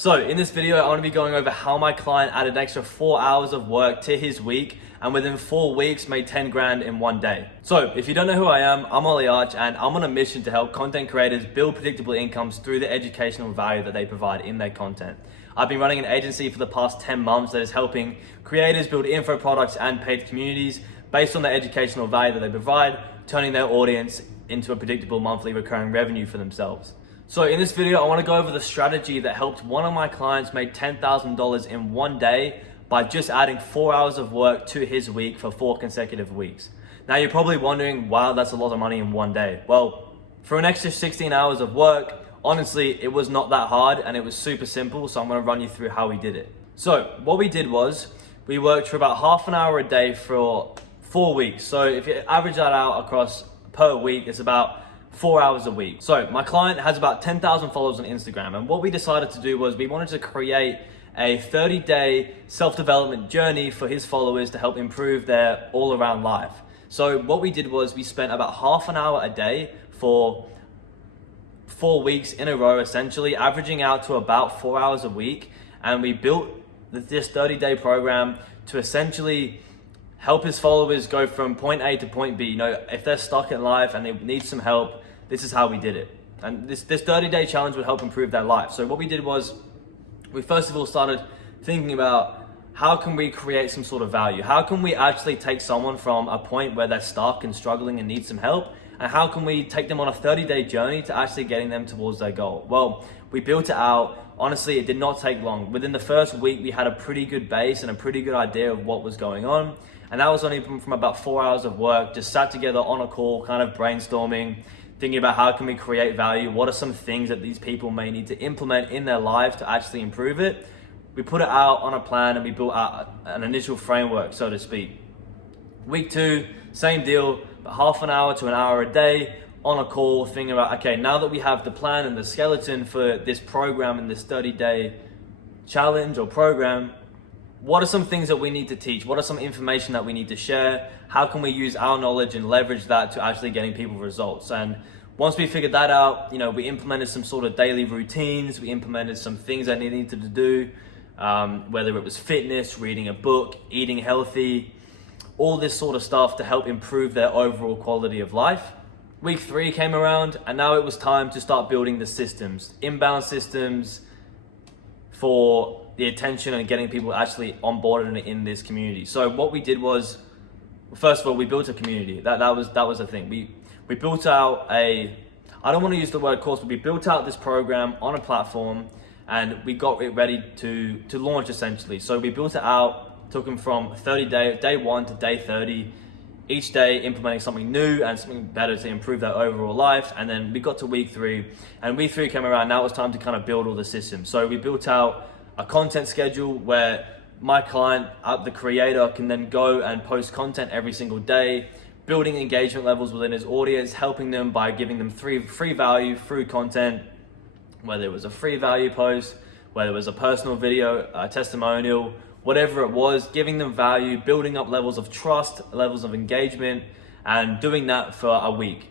So in this video, I want to be going over how my client added an extra 4 hours of work to his week and within 4 weeks made 10 grand in one day. So if you don't know who I am, I'm Ollie Arch and I'm on a mission to help content creators build predictable incomes through the educational value that they provide in their content. I've been running an agency for the past 10 months that is helping creators build info products and paid communities based on the educational value that they provide, turning their audience into a predictable monthly recurring revenue for themselves. So in this video, I want to go over the strategy that helped one of my clients make $10,000 in one day by just adding 4 hours of work to his week for 4 consecutive weeks. Now you're probably wondering, wow, that's a lot of money in one day. Well, for an extra 16 hours of work, honestly, it was not that hard and it was super simple. So I'm going to run you through how we did it. So what we did was we worked for about half an hour a day for 4 weeks. So if you average that out across per week, it's about 4 hours a week. So my client has about 10,000 followers on Instagram. And what we decided to do was we wanted to create a 30-day self-development journey for his followers to help improve their all-around life. So what we did was we spent about half an hour a day for 4 weeks in a row, essentially averaging out to about 4 hours a week. And we built this 30-day program to essentially help his followers go from point A to point B. You know, if they're stuck in life and they need some help, this is how we did it. And this 30-day challenge would help improve their life. So what we did was we first of all started thinking about how can we create some sort of value? How can we actually take someone from a point where they're stuck and struggling and need some help? And how can we take them on a 30-day journey to actually getting them towards their goal? Well, we built it out. Honestly, it did not take long. Within the first week, we had a pretty good base and a pretty good idea of what was going on. And that was only from about 4 hours of work, just sat together on a call, kind of brainstorming, thinking about how can we create value? What are some things that these people may need to implement in their lives to actually improve it? We put it out on a plan and we built out an initial framework, so to speak. Week 2, same deal, but half an hour to an hour a day on a call, thinking about, okay, now that we have the plan and the skeleton for this program and this 30-day challenge or program, what are some things that we need to teach? What are some information that we need to share? How can we use our knowledge and leverage that to actually getting people results? And once we figured that out, we implemented some sort of daily routines. We implemented some things that they needed to do, whether it was fitness, reading a book, eating healthy, all this sort of stuff to help improve their overall quality of life. Week 3 came around and now it was time to start building the systems, inbound systems for the attention and getting people actually onboarded in this community. So what we did was, first of all, we built a community. That was the thing. We built out I don't want to use the word course, but we built out this program on a platform and we got it ready to launch essentially. So we built it out, took them from day 1 to day 30, each day implementing something new and something better to improve their overall life. And then we got to week 3 and week 3 came around. Now it was time to kind of build all the systems. So we built out a content schedule where my client, the creator, can then go and post content every single day, building engagement levels within his audience, helping them by giving them free value through content, whether it was a free value post, whether it was a personal video, a testimonial, whatever it was, giving them value, building up levels of trust, levels of engagement, and doing that for a week.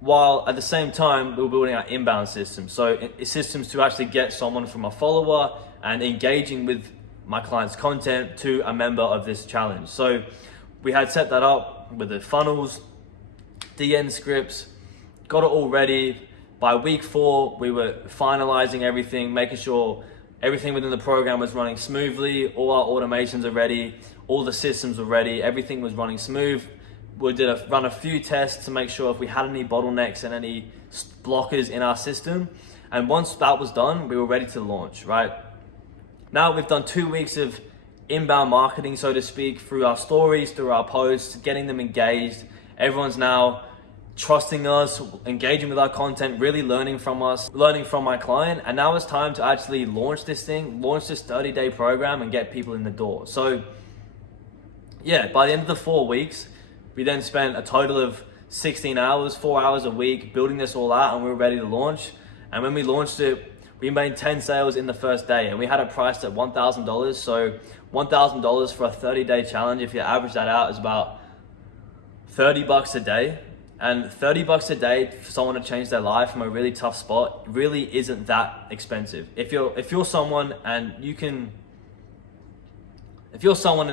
While at the same time, we were building our inbound systems. So systems to actually get someone from a follower and engaging with my client's content to a member of this challenge. So we had set that up with the funnels, DN scripts, got it all ready. By week 4, we were finalizing everything, making sure everything within the program was running smoothly. All our automations are ready. All the systems were ready. Everything was running smooth. We did run a few tests to make sure if we had any bottlenecks and any blockers in our system. And once that was done, we were ready to launch, right? Now we've done 2 weeks of inbound marketing, so to speak, through our stories, through our posts, getting them engaged. Everyone's now trusting us, engaging with our content, really learning from us, learning from my client. And now it's time to actually launch this 30-day program and get people in the door. So yeah, by the end of the 4 weeks, we then spent a total of 16 hours, 4 hours a week, building this all out, and we were ready to launch. And when we launched it, we made 10 sales in the first day and we had it priced at $1,000. So $1,000 for a 30-day challenge, if you average that out, is about $30 a day. And $30 a day for someone to change their life from a really tough spot really isn't that expensive. If you're someone in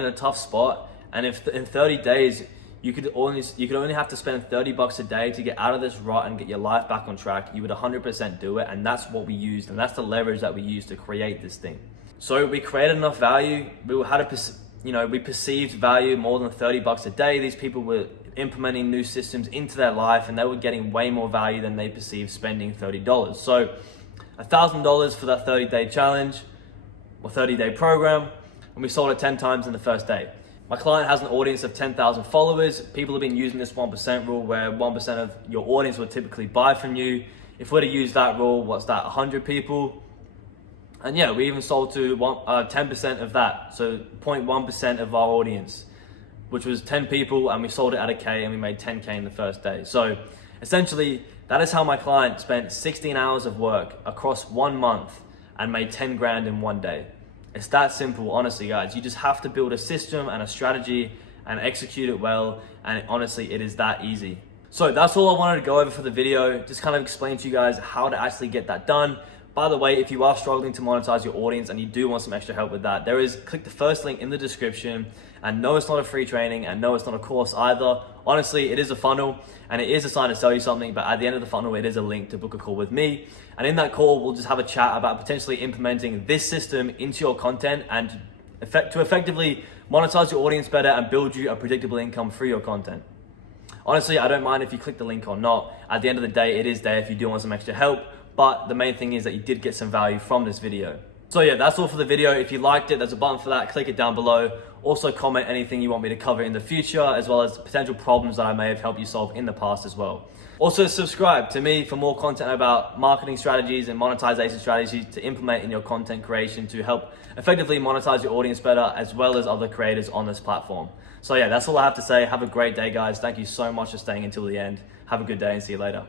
a tough spot, and if in 30 days you could only have to spend $30 a day to get out of this rut and get your life back on track, you would 100% do it. And that's what we used, and that's the leverage that we used to create this thing. So we created enough value. We perceived value more than $30 a day. These people were implementing new systems into their life, and they were getting way more value than they perceived spending $30. So $1,000 for that 30-day challenge or 30-day program, and we sold it 10 times in the first day. My client has an audience of 10,000 followers. People have been using this 1% rule, where 1% of your audience will typically buy from you. If we're to use that rule, what's that, 100 people? And yeah, we even sold to 10% of that, so 0.1% of our audience, which was 10 people, and we sold it at $1,000, and we made $10K in the first day. So essentially, that is how my client spent 16 hours of work across 1 month and made 10 grand in 1 day. It's that simple, honestly, guys. You just have to build a system and a strategy and execute it well, and honestly, it is that easy. So that's all I wanted to go over for the video, just kind of explain to you guys how to actually get that done. By the way, if you are struggling to monetize your audience and you do want some extra help with that, click the first link in the description. And no, it's not a free training, and no, it's not a course either. Honestly, it is a funnel, and it is designed to sell you something, but at the end of the funnel, it is a link to book a call with me. And in that call, we'll just have a chat about potentially implementing this system into your content and to effectively monetize your audience better and build you a predictable income through your content. Honestly, I don't mind if you click the link or not. At the end of the day, it is there if you do want some extra help, but the main thing is that you did get some value from this video. So yeah, that's all for the video. If you liked it, there's a button for that. Click it down below. Also comment anything you want me to cover in the future, as well as potential problems that I may have helped you solve in the past as well. Also subscribe to me for more content about marketing strategies and monetization strategies to implement in your content creation to help effectively monetize your audience better, as well as other creators on this platform. So yeah, that's all I have to say. Have a great day, guys. Thank you so much for staying until the end. Have a good day and see you later.